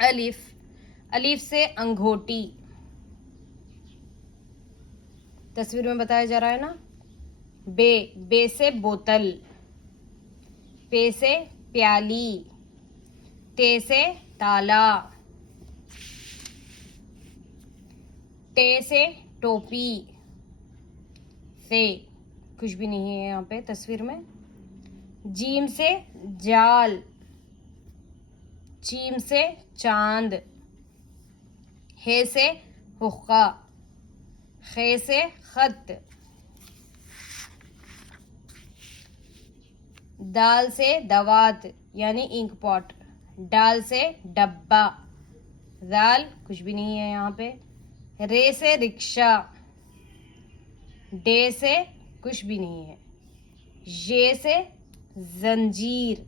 अलिफ, अलिफ से अंगूठी, तस्वीर में बताया जा रहा है ना। बे, बे से बोतल, पे से प्याली, ते से ताला, टे से टोपी, फे कुछ भी नहीं है यहाँ पे तस्वीर में। जीम से जाल, चीम से चांद, हे से हुक्का, खे से खत, दाल से दवात यानी इंक पॉट, डाल से डब्बा, दाल कुछ भी नहीं है यहाँ पे। रे से रिक्शा, डे से कुछ भी नहीं है। ये से जंजीर,